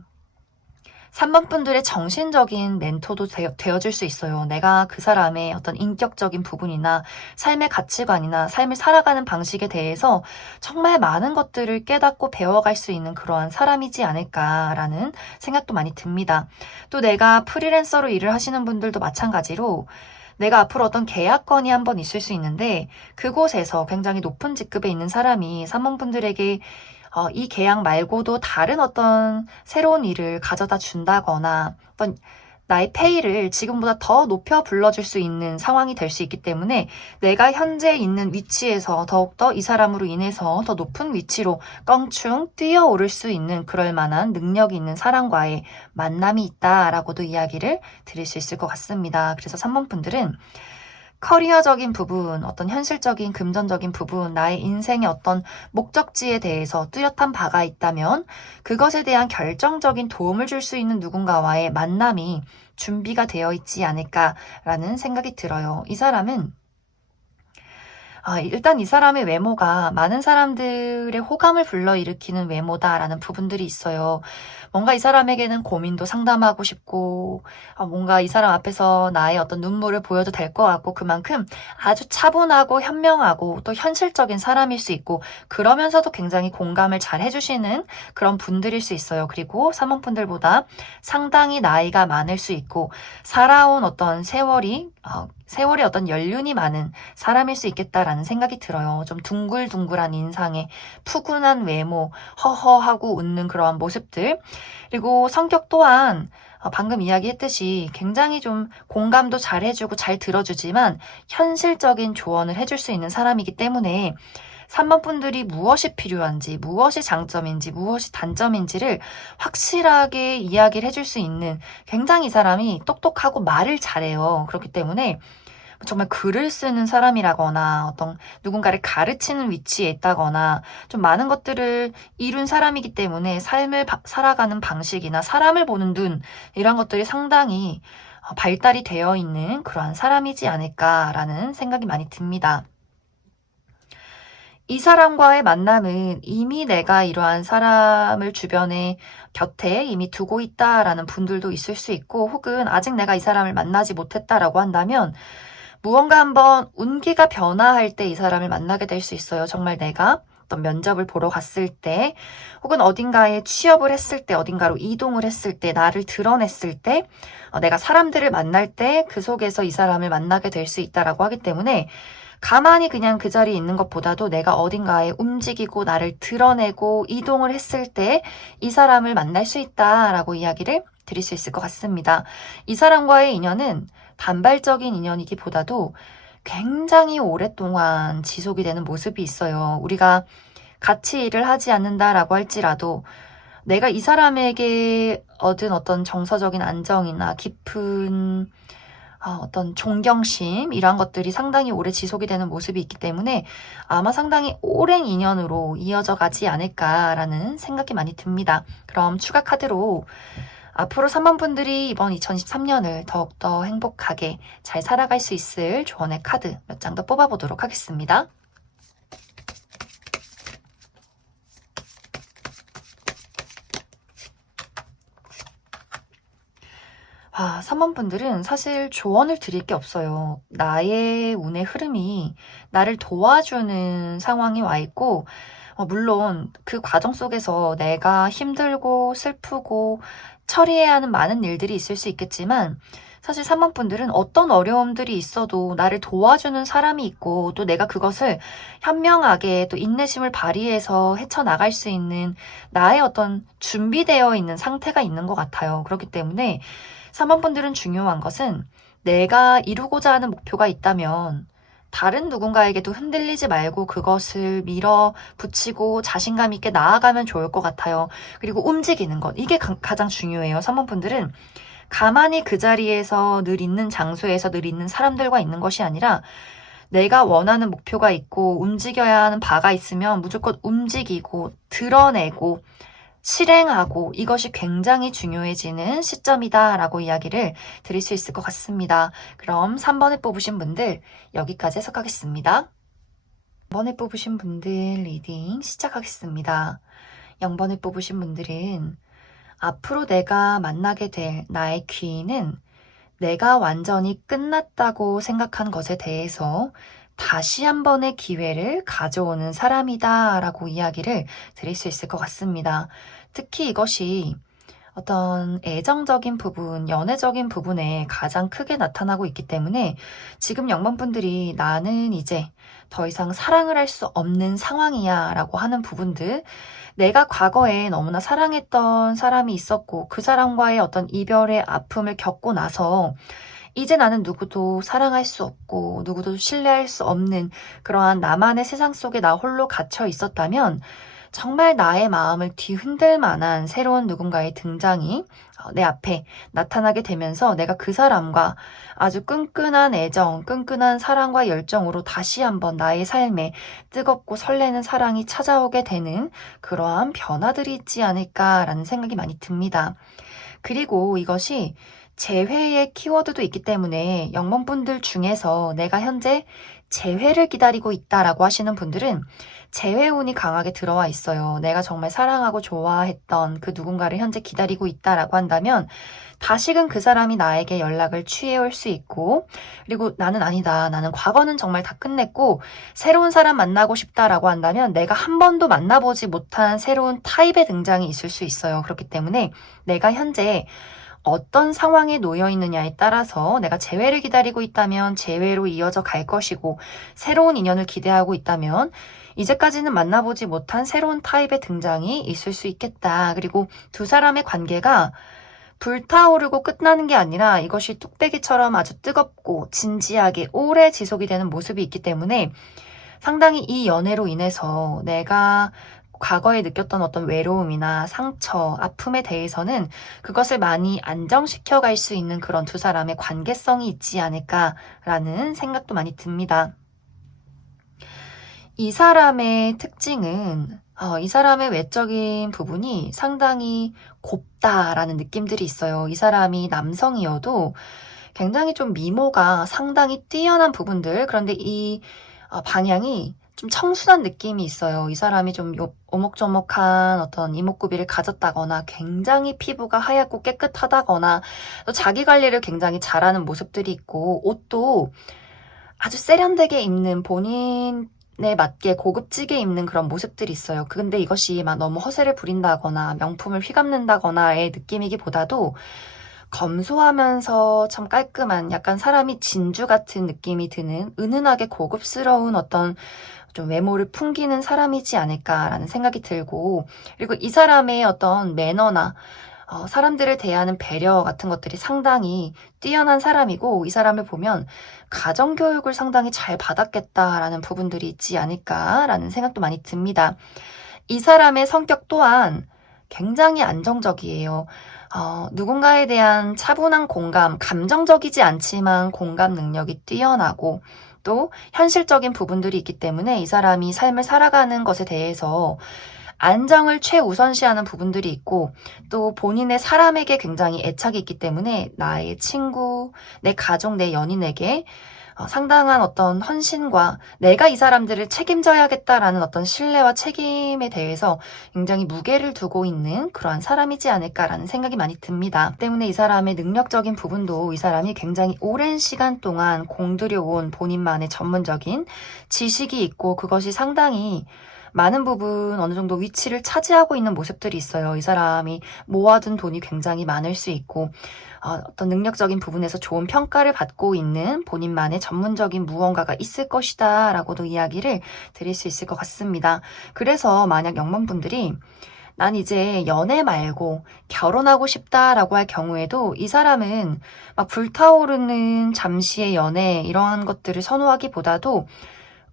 3번 분들의 정신적인 멘토도 되어줄 수 있어요. 내가 그 사람의 어떤 인격적인 부분이나 삶의 가치관이나 삶을 살아가는 방식에 대해서 정말 많은 것들을 깨닫고 배워갈 수 있는 그러한 사람이지 않을까라는 생각도 많이 듭니다. 또 내가 프리랜서로 일을 하시는 분들도 마찬가지로, 내가 앞으로 어떤 계약건이 한번 있을 수 있는데, 그곳에서 굉장히 높은 직급에 있는 사람이 3번 분들에게 이 계약 말고도 다른 어떤 새로운 일을 가져다 준다거나, 어떤 나의 페이를 지금보다 더 높여 불러줄 수 있는 상황이 될 수 있기 때문에, 내가 현재 있는 위치에서 더욱더 이 사람으로 인해서 더 높은 위치로 껑충 뛰어오를 수 있는 그럴 만한 능력이 있는 사람과의 만남이 있다라고도 이야기를 드릴 수 있을 것 같습니다. 그래서 3번 분들은 커리어적인 부분, 어떤 현실적인 금전적인 부분, 나의 인생의 어떤 목적지에 대해서 뚜렷한 바가 있다면 그것에 대한 결정적인 도움을 줄 수 있는 누군가와의 만남이 준비가 되어 있지 않을까라는 생각이 들어요. 이 사람은 일단 이 사람의 외모가 많은 사람들의 호감을 불러일으키는 외모다라는 부분들이 있어요. 뭔가 이 사람에게는 고민도 상담하고 싶고, 뭔가 이 사람 앞에서 나의 어떤 눈물을 보여도 될 것 같고, 그만큼 아주 차분하고 현명하고 또 현실적인 사람일 수 있고, 그러면서도 굉장히 공감을 잘 해주시는 그런 분들일 수 있어요. 그리고 3번 분들보다 상당히 나이가 많을 수 있고, 살아온 어떤 세월이 어떤 연륜이 많은 사람일 수 있겠다라는 생각이 들어요. 좀 둥글둥글한 인상에 푸근한 외모, 허허하고 웃는 그러한 모습들, 그리고 성격 또한 방금 이야기했듯이 굉장히 좀 공감도 잘 해주고 잘 들어주지만 현실적인 조언을 해줄 수 있는 사람이기 때문에, 3번 분들이 무엇이 필요한지, 무엇이 장점인지, 무엇이 단점인지를 확실하게 이야기를 해줄 수 있는, 굉장히 이 사람이 똑똑하고 말을 잘해요. 그렇기 때문에 정말 글을 쓰는 사람이라거나 어떤 누군가를 가르치는 위치에 있다거나 좀 많은 것들을 이룬 사람이기 때문에 삶을 살아가는 방식이나 사람을 보는 눈 이런 것들이 상당히 발달이 되어 있는 그러한 사람이지 않을까라는 생각이 많이 듭니다. 이 사람과의 만남은 이미 내가 이러한 사람을 주변에 곁에 이미 두고 있다라는 분들도 있을 수 있고, 혹은 아직 내가 이 사람을 만나지 못했다라고 한다면 무언가 한번 운기가 변화할 때 이 사람을 만나게 될 수 있어요. 정말 내가 어떤 면접을 보러 갔을 때, 혹은 어딘가에 취업을 했을 때, 어딘가로 이동을 했을 때, 나를 드러냈을 때, 내가 사람들을 만날 때 그 속에서 이 사람을 만나게 될 수 있다라고 하기 때문에, 가만히 그냥 그 자리에 있는 것보다도 내가 어딘가에 움직이고 나를 드러내고 이동을 했을 때 이 사람을 만날 수 있다라고 이야기를 드릴 수 있을 것 같습니다. 이 사람과의 인연은 단발적인 인연이기보다도 굉장히 오랫동안 지속이 되는 모습이 있어요. 우리가 같이 일을 하지 않는다라고 할지라도 내가 이 사람에게 얻은 어떤 정서적인 안정이나 깊은 어떤 존경심 이런 것들이 상당히 오래 지속이 되는 모습이 있기 때문에 아마 상당히 오랜 인연으로 이어져 가지 않을까라는 생각이 많이 듭니다. 그럼 추가 카드로 앞으로 3번 분들이 이번 2023년을 더욱더 행복하게 잘 살아갈 수 있을 조언의 카드 몇 장 더 뽑아보도록 하겠습니다. 3번 분들은 사실 조언을 드릴 게 없어요. 나의 운의 흐름이 나를 도와주는 상황이 와 있고, 물론 그 과정 속에서 내가 힘들고 슬프고 처리해야 하는 많은 일들이 있을 수 있겠지만, 사실 3번 분들은 어떤 어려움들이 있어도 나를 도와주는 사람이 있고, 또 내가 그것을 현명하게 또 인내심을 발휘해서 헤쳐나갈 수 있는 나의 어떤 준비되어 있는 상태가 있는 것 같아요. 그렇기 때문에 3번 분들은 중요한 것은 내가 이루고자 하는 목표가 있다면 다른 누군가에게도 흔들리지 말고 그것을 밀어붙이고 자신감 있게 나아가면 좋을 것 같아요. 그리고 움직이는 것. 이게 가장 중요해요. 3번 분들은 가만히 그 자리에서 늘 있는 장소에서 늘 있는 사람들과 있는 것이 아니라 내가 원하는 목표가 있고 움직여야 하는 바가 있으면 무조건 움직이고 드러내고 실행하고 이것이 굉장히 중요해지는 시점이다라고 이야기를 드릴 수 있을 것 같습니다. 그럼 3번을 뽑으신 분들 여기까지 해석하겠습니다. 0번을 뽑으신 분들 리딩 시작하겠습니다. 0번을 뽑으신 분들은 앞으로 내가 만나게 될 나의 귀인은 내가 완전히 끝났다고 생각한 것에 대해서 다시 한 번의 기회를 가져오는 사람이다 라고 이야기를 드릴 수 있을 것 같습니다. 특히 이것이 어떤 애정적인 부분, 연애적인 부분에 가장 크게 나타나고 있기 때문에 지금 0번 분들이 나는 이제 더 이상 사랑을 할 수 없는 상황이야 라고 하는 부분들, 내가 과거에 너무나 사랑했던 사람이 있었고 그 사람과의 어떤 이별의 아픔을 겪고 나서 이제 나는 누구도 사랑할 수 없고 누구도 신뢰할 수 없는 그러한 나만의 세상 속에 나 홀로 갇혀 있었다면 정말 나의 마음을 뒤흔들 만한 새로운 누군가의 등장이 내 앞에 나타나게 되면서 내가 그 사람과 아주 끈끈한 애정, 끈끈한 사랑과 열정으로 다시 한번 나의 삶에 뜨겁고 설레는 사랑이 찾아오게 되는 그러한 변화들이 있지 않을까라는 생각이 많이 듭니다. 그리고 이것이 재회의 키워드도 있기 때문에 0번 분들 중에서 내가 현재 재회를 기다리고 있다라고 하시는 분들은 재회운이 강하게 들어와 있어요. 내가 정말 사랑하고 좋아했던 그 누군가를 현재 기다리고 있다라고 한다면 다시금 그 사람이 나에게 연락을 취해올 수 있고, 그리고 나는 아니다. 나는 과거는 정말 다 끝냈고 새로운 사람 만나고 싶다라고 한다면 내가 한 번도 만나보지 못한 새로운 타입의 등장이 있을 수 있어요. 그렇기 때문에 내가 현재 어떤 상황에 놓여 있느냐에 따라서 내가 재회를 기다리고 있다면 재회로 이어져 갈 것이고, 새로운 인연을 기대하고 있다면 이제까지는 만나보지 못한 새로운 타입의 등장이 있을 수 있겠다. 그리고 두 사람의 관계가 불타오르고 끝나는 게 아니라 이것이 뚝배기처럼 아주 뜨겁고 진지하게 오래 지속이 되는 모습이 있기 때문에 상당히 이 연애로 인해서 내가 과거에 느꼈던 어떤 외로움이나 상처, 아픔에 대해서는 그것을 많이 안정시켜 갈 수 있는 그런 두 사람의 관계성이 있지 않을까라는 생각도 많이 듭니다. 이 사람의 특징은 이 사람의 외적인 부분이 상당히 곱다라는 느낌들이 있어요. 이 사람이 남성이어도 굉장히 좀 미모가 상당히 뛰어난 부분들, 그런데 이 방향이 좀 청순한 느낌이 있어요. 이 사람이 좀 오목조목한 어떤 이목구비를 가졌다거나 굉장히 피부가 하얗고 깨끗하다거나 또 자기 관리를 굉장히 잘하는 모습들이 있고 옷도 아주 세련되게 입는 본인에 맞게 고급지게 입는 그런 모습들이 있어요. 근데 이것이 막 너무 허세를 부린다거나 명품을 휘감는다거나의 느낌이기보다도 검소하면서 참 깔끔한 약간 사람이 진주 같은 느낌이 드는 은은하게 고급스러운 어떤 좀 외모를 풍기는 사람이지 않을까라는 생각이 들고, 그리고 이 사람의 어떤 매너나 사람들을 대하는 배려 같은 것들이 상당히 뛰어난 사람이고, 이 사람을 보면 가정교육을 상당히 잘 받았겠다라는 부분들이 있지 않을까라는 생각도 많이 듭니다. 이 사람의 성격 또한 굉장히 안정적이에요. 누군가에 대한 차분한 공감, 감정적이지 않지만 공감 능력이 뛰어나고 또 현실적인 부분들이 있기 때문에 이 사람이 삶을 살아가는 것에 대해서 안정을 최우선시하는 부분들이 있고 또 본인의 사람에게 굉장히 애착이 있기 때문에 나의 친구, 내 가족, 내 연인에게 상당한 어떤 헌신과 내가 이 사람들을 책임져야겠다라는 어떤 신뢰와 책임에 대해서 굉장히 무게를 두고 있는 그러한 사람이지 않을까라는 생각이 많이 듭니다. 때문에 이 사람의 능력적인 부분도 이 사람이 굉장히 오랜 시간 동안 공들여온 본인만의 전문적인 지식이 있고 그것이 상당히 많은 부분 어느 정도 위치를 차지하고 있는 모습들이 있어요. 이 사람이 모아둔 돈이 굉장히 많을 수 있고 어떤 능력적인 부분에서 좋은 평가를 받고 있는 본인만의 전문적인 무언가가 있을 것이다 라고도 이야기를 드릴 수 있을 것 같습니다. 그래서 만약 영문분들이 난 이제 연애 말고 결혼하고 싶다라고 할 경우에도 이 사람은 막 불타오르는 잠시의 연애 이러한 것들을 선호하기보다도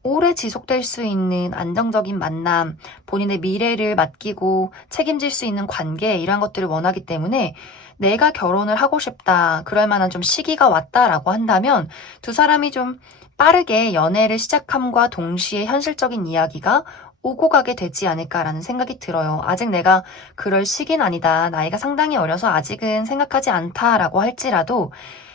오래 지속될 수 있는 안정적인 만남, 본인의 미래를 맡기고 책임질 수 있는 관계 이런 것들을 원하기 때문에 내가 결혼을 하고 싶다, 그럴 만한 좀 시기가 왔다라고 한다면 두 사람이 좀 빠르게 연애를 시작함과 동시에 현실적인 이야기가 오고 가게 되지 않을까라는 생각이 들어요. 아직 내가 그럴 시기는 아니다. 나이가 상당히 어려서 아직은 생각하지 않다라고 할지라도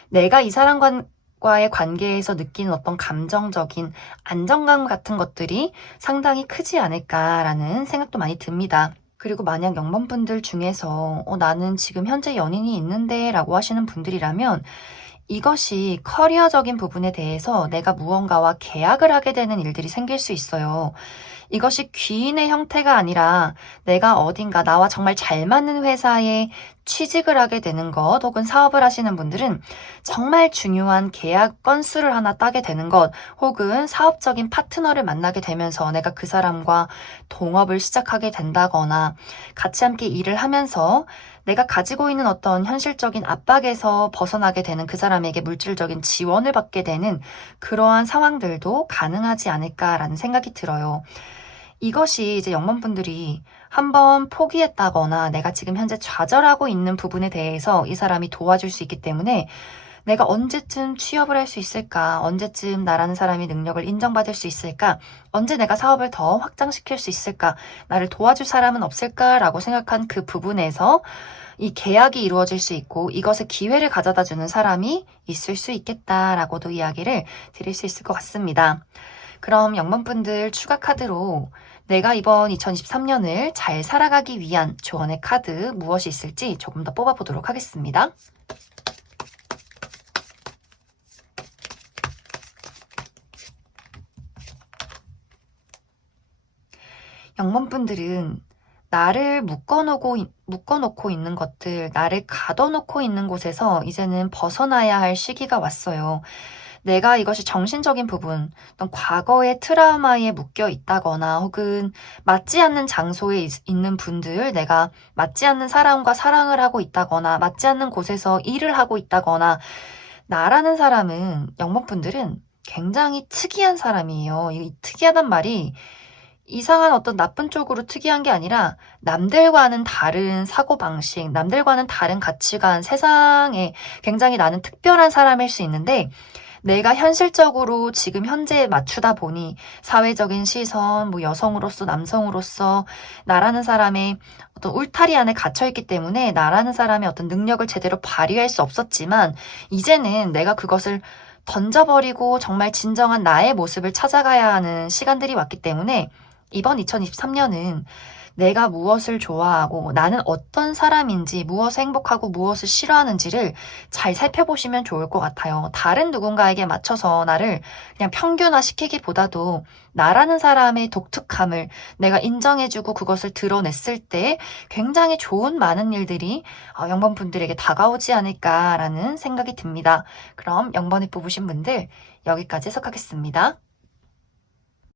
내가 이 사람과의 관계에서 느끼는 어떤 감정적인 안정감 같은 것들이 상당히 크지 않을까라는 생각도 많이 듭니다. 그리고 만약 영번분들 중에서 나는 지금 현재 연인이 있는데 라고 하시는 분들이라면 이것이 커리어적인 부분에 대해서 내가 무언가와 계약을 하게 되는 일들이 생길 수 있어요. 이것이 귀인의 형태가 아니라 내가 어딘가 나와 정말 잘 맞는 회사에 취직을 하게 되는 것, 혹은 사업을 하시는 분들은 정말 중요한 계약 건수를 하나 따게 되는 것, 혹은 사업적인 파트너를 만나게 되면서 내가 그 사람과 동업을 시작하게 된다거나 같이 함께 일을 하면서 내가 가지고 있는 어떤 현실적인 압박에서 벗어나게 되는 그 사람에게 물질적인 지원을 받게 되는 그러한 상황들도 가능하지 않을까라는 생각이 들어요. 이것이 이제 영문분들이 한번 포기했다거나 내가 지금 현재 좌절하고 있는 부분에 대해서 이 사람이 도와줄 수 있기 때문에 내가 언제쯤 취업을 할 수 있을까? 언제쯤 나라는 사람이 능력을 인정받을 수 있을까? 언제 내가 사업을 더 확장시킬 수 있을까? 나를 도와줄 사람은 없을까? 라고 생각한 그 부분에서 이 계약이 이루어질 수 있고 이것의 기회를 가져다 주는 사람이 있을 수 있겠다라고도 이야기를 드릴 수 있을 것 같습니다. 그럼 영문분들 추가 카드로 내가 이번 2023년을 잘 살아가기 위한 조언의 카드 무엇이 있을지 조금 더 뽑아보도록 하겠습니다. 영문분들은 나를 묶어놓고 있는 것들, 나를 가둬놓고 있는 곳에서 이제는 벗어나야 할 시기가 왔어요. 내가 이것이 정신적인 부분, 어떤 과거의 트라우마에 묶여 있다거나 혹은 맞지 않는 장소에 있는 분들, 내가 맞지 않는 사람과 사랑을 하고 있다거나 맞지 않는 곳에서 일을 하고 있다거나 나라는 사람은 영문분들은 굉장히 특이한 사람이에요. 이 특이하단 말이 이상한 어떤 나쁜 쪽으로 특이한 게 아니라 남들과는 다른 사고방식, 남들과는 다른 가치관, 세상에 굉장히 나는 특별한 사람일 수 있는데 내가 현실적으로 지금 현재에 맞추다 보니 사회적인 시선, 뭐 여성으로서 남성으로서 나라는 사람의 어떤 울타리 안에 갇혀있기 때문에 나라는 사람의 어떤 능력을 제대로 발휘할 수 없었지만 이제는 내가 그것을 던져버리고 정말 진정한 나의 모습을 찾아가야 하는 시간들이 왔기 때문에 이번 2023년은 내가 무엇을 좋아하고 나는 어떤 사람인지 무엇을 행복하고 무엇을 싫어하는지를 잘 살펴보시면 좋을 것 같아요. 다른 누군가에게 맞춰서 나를 그냥 평균화 시키기보다도 나라는 사람의 독특함을 내가 인정해주고 그것을 드러냈을 때 굉장히 좋은 많은 일들이 0번분들에게 다가오지 않을까라는 생각이 듭니다. 그럼 0번을 뽑으신 분들 여기까지 해석하겠습니다.